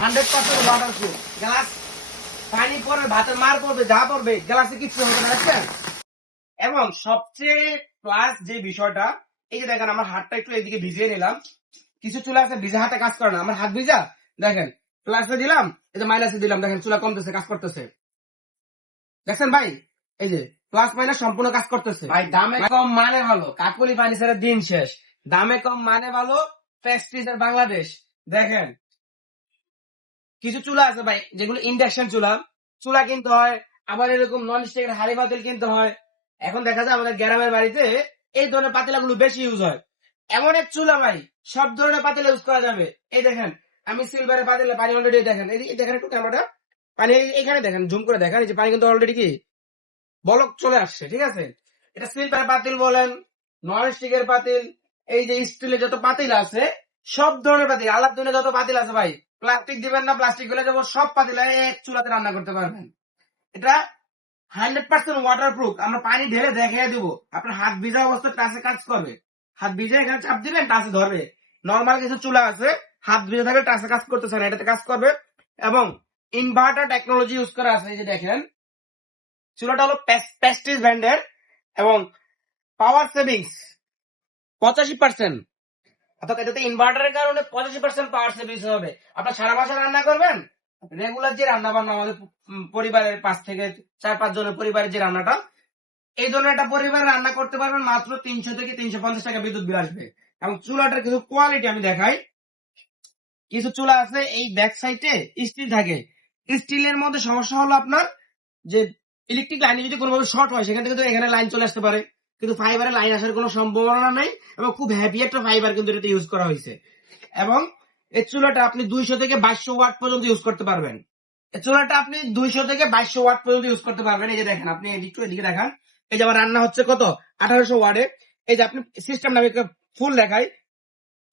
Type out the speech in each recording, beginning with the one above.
100% water proof glass. পানি পড়বে, ভাতের মার পড়বে, যা পড়বে গ্লাসে কিছু হবে না, দেখছেন? এবং সবচেয়ে প্লাস যে বিষয়টা, এই যে দেখেন আমার হাতটা একটু এদিকে ভিজিয়ে নিলাম। কিছু চুলা আছে ভিজা হাতে কাজ করে না, আমার হাত ভিজা, দেখেন প্লাসে দিলাম, এই যে মাইনাসে দিলাম, দেখেন চুলা কমতেছে, কাজ করতেছে, দেখছেন ভাই? এই যে প্লাস মাইনাস সম্পূর্ণ কাজ করতেছে ভাই। দামে কম মানে ভালো, কাকুলি ফার্নিচারের দিন শেষ। দামে কম মানে ভালো, প্রেস্টিজের বাংলাদেশ। দেখেন কিছু চুলা আছে ভাই যেগুলো ইন্ডাকশন চুলা, চুলা কিনতে হয়, আবার এরকম নন স্টিকের হাড়ি পাতিল কিনতে হয়। এখন দেখা যায় আমাদের গ্রামের বাড়িতে এই ধরনের পাতিলাগুলো বেশি ইউজ হয়। এমন এক চুলা ভাই, সব ধরনের পাতিল ইউজ করা যাবে। এই দেখেন আমি সিলভারের পাতিলে পানি অলরেডি, দেখেন এই দেখেন একটু ক্যামেরাটা, পানি এখানে দেখেন, জুম করে দেখেন, এই যে পানি কিন্তু অলরেডি কি বলক চলে আসছে, ঠিক আছে? এটা সিলভার পাতিল বলেন, নন স্টিকের পাতিল, এই যে স্টিলের যত পাতিল আছে, সব ধরনের পাতিল, আলাদা ধরনের যত পাতিল আছে ভাই, প্লাস্টিক দিবেন না, প্লাস্টিক গুলো যাবো, সব পাতিল এক চুলাতে রান্না করতে পারবেন। এটা 100% ওয়াটার প্রুফ। আমরা পানি ঢেলে দেখিয়ে দিব, আপনার হাত ভিজা অবস্থায় টাচে কাজ করবে। হাত ভিজে এখানে চাপ দিবেন, টাচে ধরবে। নর্মাল কিছু চুলা আছে হাত ভিজে থাকলে টাচে কাজ করতেছে না, এটাতে কাজ করবে। এবং ইনভার্টার টেকনোলজি ইউজ করা আছে, এই যে দেখেন চুলাটা হলো প্রেস্টিজ ব্র্যান্ডের, এবং পাওয়ার সেভিংস 85%। অর্থাৎ এটাতে ইনভার্টারের কারণে 85% পাওয়ার সেভিংস হবে। আপনার সারা মাসে রান্না করবেন, রেগুলার যে রান্না বান্না আমাদের পরিবারের 5 থেকে 4-5 জনের পরিবারের যে রান্নাটা, এই ধরনের একটা পরিবার রান্না করতে পারবেন মাত্র 300 থেকে 350 টাকা বিদ্যুৎ বিল আসবে। এবং চুলাটার কিছু কোয়ালিটি আমি দেখাই। কিছু চুলা আছে এই ব্যাক সাইডে স্টিল থাকে, স্টিলের মধ্যে সমস্যা হলো আপনার যে ইলেকট্রিক লাইনে যদি কোনোভাবে শর্ট হয়, সেখান থেকে তো এখানে লাইন চলে আসতে পারে, কিন্তু ফাইবারে লাইন আসার কোনো সম্ভাবনা নাই। এবং খুব হ্যাভি একটা ফাইবার কিন্তু এটাতে ইউজ করা হয়েছে। এবং এই চুলাটা আপনি 200 থেকে 2200 ওয়াট পর্যন্ত ইউজ করতে পারবেন। এই চুলাটা আপনি 200 থেকে 2200 ওয়াট পর্যন্ত ইউজ করতে পারবেন। এই যে দেখেন, আপনি একটু এদিকে দেখান, এই যে আমার রান্না হচ্ছে কত 1800 ওয়াটে। এই যে আপনি সিস্টেম আমি ফুল দেখাই।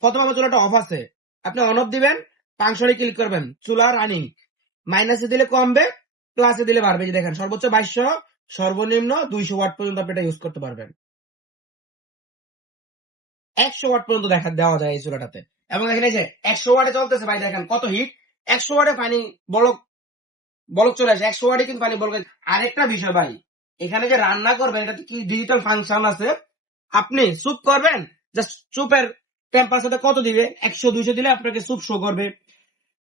প্রথমে চুলাটা অফ আছে, আপনি অন অফ দিবেন, পাংশনে ক্লিক করবেন, চুলা রানিং। মাইনাসে দিলে কমবে, প্লাসে দিলে বাড়বে। যে দেখেন সর্বোচ্চ 2200, সর্বনিম্ন 200 ওয়াট পর্যন্ত আপনি এটা ইউজ করতে পারবেন। 100 ওয়াট পর্যন্ত দেওয়া যায় এই চুলাটাতে। এবং এখানে যে 100 ওয়াটে চলতেছে ভাই, দেখেন কত হিট। 100 ওয়াটে পানি বলক বলক চলে আসে, 100 ওয়াটে কিন্তু পানি বলক। আরেকটা বিষয় ভাই, এখানে যে রান্না করবেন এটা কি ডিজিটাল ফাংশন আছে, আপনি স্যুপ করবেন, জাস্ট স্যুপের টেম্পারেচারটা কত দিবে, 100-200 দিলে আপনাকে স্যুপ শো করবে।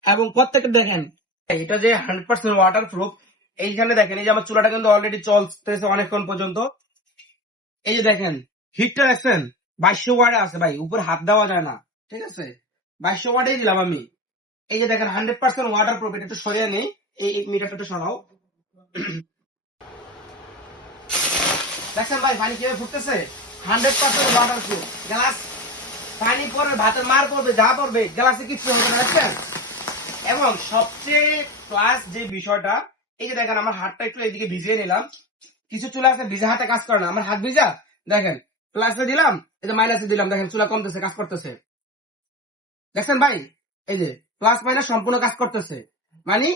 এবং প্রত্যেকটা দেখেন এটা যে 100% ওয়াটার প্রুফ। এইখানে দেখেন, এই যে আমার চুলাটা কিন্তু অলরেডি চলতেছে অনেকক্ষণ পর্যন্ত। এই যে দেখেন হিটটা দেখছেন, 2200 ওয়াটে আছে ভাই, উপরে হাত দেওয়া যায় না, ঠিক আছে? 2200 ওয়াটেই দিলাম আমি। এই যে দেখেন 100% ওয়াটার প্রুফ। এটা একটু সরিয়ে নেই, এই মিটারটা একটু সরাও। দেখছেন ভাই পানি কিভাবে ফুটতেছে? 100% ওয়াটার প্রুফ গ্লাস। পানি পড়বে, ভাতের মার পড়বে, যা পড়বে গ্লাসে কিছু হবে না, দেখছেন? এবং সবচেয়ে প্লাস যে বিষয়টা, এই যে দেখেন আমার হাতটা একটু এদিকে ভিজিয়ে নিলাম। কিছু চুলা আছে ভিজা হাতে কাজ করে না, আমার হাত ভিজা, দেখেন প্লাসে দিলাম, এই যে মাইনাসে দিলাম, দেখেন চুলা কমতেছে, কাজ করতেছে, দেখছেন ভাই? এই যে প্লাস মাইনাস সম্পূর্ণ কাজ করতেছে। মানে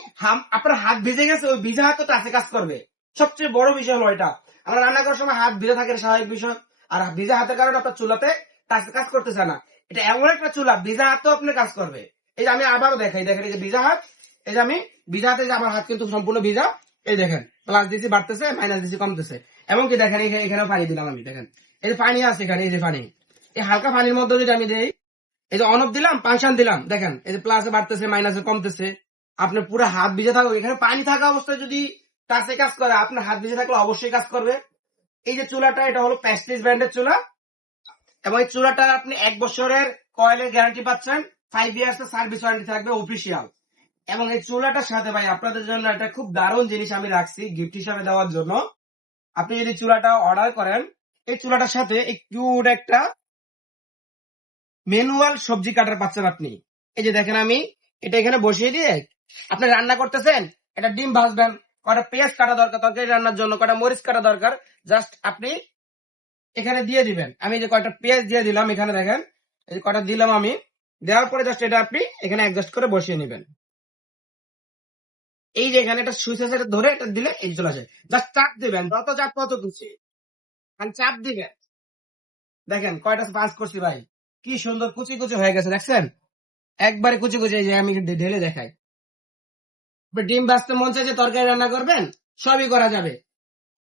আপনার হাত ভিজে গেছে, ওই ভিজা হাত তো টাচে কাজ করবে। সবচেয়ে বড় বিষয় হলো এটা, আমরা রান্না করার সময় হাত ভিজে থাকে, স্বাভাবিক বিষয়। আর ভিজা হাতের কারণে আপনার চুলাতে টাচে কাজ করতেছে না। এটা এমন একটা চুলা, ভিজা হাত তো আপনার কাজ করবে। এই যে আমি আবারও দেখাই, দেখেন এই যে ভিজা হাত, এই যে আমি ভিজা হাতে, যে আমার হাত কিন্তু সম্পূর্ণ ভিজা। এই দেখেন প্লাস দিচ্ছি বাড়তেছে, মাইনাস দিচ্ছি কমতেছে। এবং কি দেখেন এখানেও পানি দিলাম আমি, দেখেন এই যে পানি আছে এখানে, এই যে পানি, এই হালকা পানির মধ্যে যদি আমি দেই, এই যে অন অফ দিলাম, ফাংশন দিলাম, দেখেন এই যে প্লাসে বাড়তেছে, মাইনাসে কমতেছে। আপনার পুরো হাত ভিজে থাকবে, এখানে পানি থাকা অবস্থায় যদি টাচে কাজ করে, আপনার হাত ভিজে থাকলে অবশ্যই কাজ করবে। এই যে চুলাটা, এটা হলো প্রেস্টিজ ব্র্যান্ডের চুলা। এবং এই চুলাটা আপনি 1 বছরের কয়েলের গ্যারান্টি পাচ্ছেন, 5 ইয়ার্স এর সার্ভিস ওয়ারেন্টি থাকবে অফিসিয়াল। এবং এই চুলাটার সাথে ভাই আপনাদের জন্য একটা খুব দারুণ জিনিস আমি রাখছি গিফট হিসাবে দেওয়ার জন্য। আপনি যদি চুলাটা অর্ডার করেন, এই চুলাটার সাথে এই কিউট একটা ম্যানুয়াল সবজি কাটার পাচ্ছেন আপনি। এই যে দেখেন আমি এটা এখানে বসিয়ে দিয়ে, আপনি রান্না করতেছেন, এটা ডিম ভাজবেন, কটা পেঁয়াজ কাটা দরকার তরকারি রান্নার জন্য, কটা মরিচ কাটা দরকার, জাস্ট আপনি এখানে দিয়ে দিবেন। আমি যে কয়টা পেঁয়াজ দিয়ে দিলাম, এখানে দেখেন এই যে কটা দিলাম আমি, দেওয়ার পরে জাস্ট এটা আপনি এখানে অ্যাডজাস্ট করে বসিয়ে নেবেন। এই যে এখানে একটা সুইচ আছে, ধরে এটা দিলে এই চলে আসে, জাস্ট চাপ দিবেন, যত চাপ তত খুশি, খালি চাপ দিবেন। দেখেন কয়টা পাঁচ করছি ভাই, কি সুন্দর কুচি কুচি হয়ে গেছে, দেখছেন? একবারে কুচি কুচি। এই যে আমি ঢেলে দেখাই, ডিম ভাজতে মন চাইছে, তরকারি রান্না করবেন, সবই করা যাবে।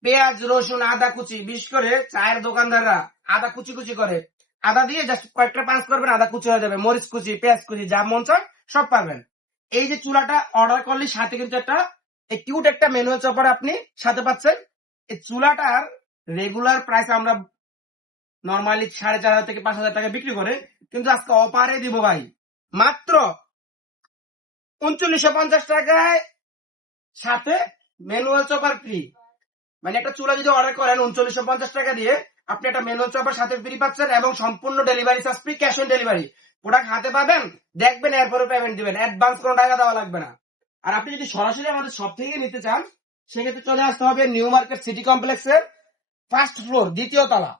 পেঁয়াজ রসুন আদা কুচি, বিশেষ করে চায়ের দোকানদাররা আদা কুচি কুচি করে, আদা দিয়ে জাস্ট কয়েকটা পাঁচ করবেন, আদা কুচি হয়ে যাবে। মরিচ কুচি, পেঁয়াজ কুচি, যা মন চায় সব পাবেন। এই যে চুলাটা অর্ডার করলে সাথে কিন্তু একটা কিউট একটা ম্যানুয়াল চপার আপনি সাথে পাচ্ছেন। এই চুলাটার রেগুলার প্রাইস আমরা নর্মালি 4,500 থেকে 5,000 টাকা বিক্রি করে, কিন্তু আজকে অপারে দিব ভাই মাত্র 3950 টাকায়, সাথে ম্যানুয়াল চপার ফ্রি। মানে একটা চুলা যদি অর্ডার করেন 3950 টাকা দিয়ে, আপনি একটা ম্যানুয়াল চপার সাথে ফ্রি পাচ্ছেন এবং সম্পূর্ণ delivery charge free, cash on delivery. Product হাতে পাবেন, দেখবেন, এরপরে পেমেন্ট দিবেন, অ্যাডভান্স কোনো টাকা দেওয়া লাগবে না। আর আপনি যদি সরাসরি আমাদের সব থেকে নিতে চান, সেক্ষেত্রে চলে আসতে হবে নিউ মার্কেট সিটি কমপ্লেক্সের ফার্স্ট ফ্লোর, দ্বিতীয় তলা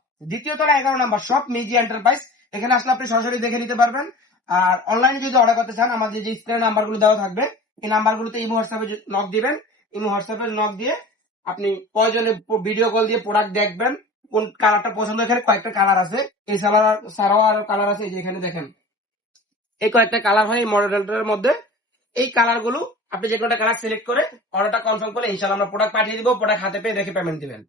11 নম্বর শপ, মিজি এন্টারপ্রাইজ। এখানে আসলে আপনি সরাসরি দেখে নিতে পারবেন। আর অনলাইনে যদি অর্ডার করতে চান, আমাদের যে স্ক্রিনে নাম্বারগুলো দেওয়া থাকবে, এই নাম্বারগুলোতে ইমো হোয়াটসঅ্যাপে নক দিবেন। ইমো হোয়াটসঅ্যাপে নক দিয়ে আপনি প্রয়োজনে ভিডিও কল দিয়ে প্রোডাক্ট দেখবেন, কোন কালারটা পছন্দ। এখানে কয়েকটা কালার আছে, এই ছাড়াও আরো কালার আছে, এই যে এখানে দেখেন এই কয়েকটা কালার হয় এই মডেলটার মধ্যে। এই কালার গুলো আপনি যে কোনো কালার সিলেক্ট করে অর্ডারটা কনফার্ম করলে ইনশাআল্লাহ আমরা প্রোডাক্ট পাঠিয়ে দিব। প্রোডাক্ট হাতে পেয়ে দেখে পেমেন্ট দিবেন।